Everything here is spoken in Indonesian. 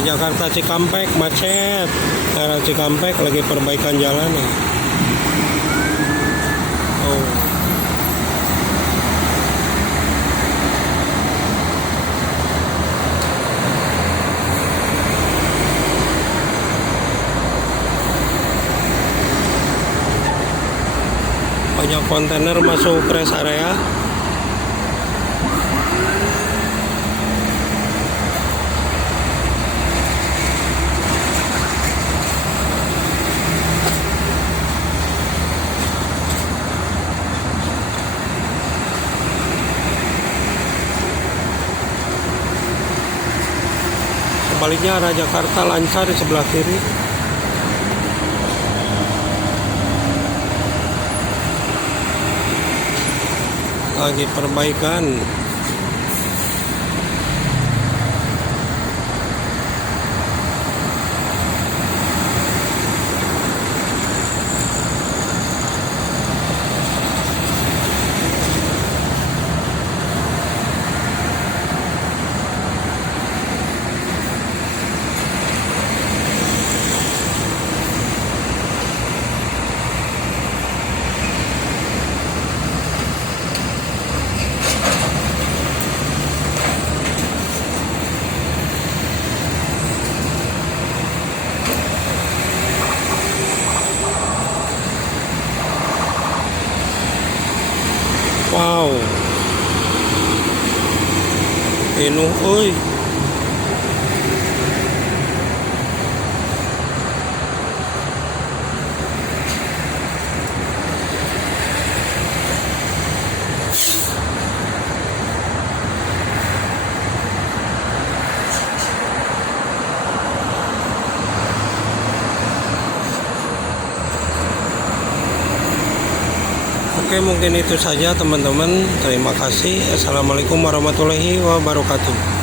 Jakarta Cikampek macet. Daerah Cikampek lagi perbaikan jalan nih. Oh. Banyak kontainer masuk rest area. Sebaliknya arah Jakarta lancar di sebelah kiri. Lagi perbaikan. Wow, penuh euy. Oke, mungkin itu saja teman-teman. Terima kasih. Assalamualaikum warahmatullahi wabarakatuh.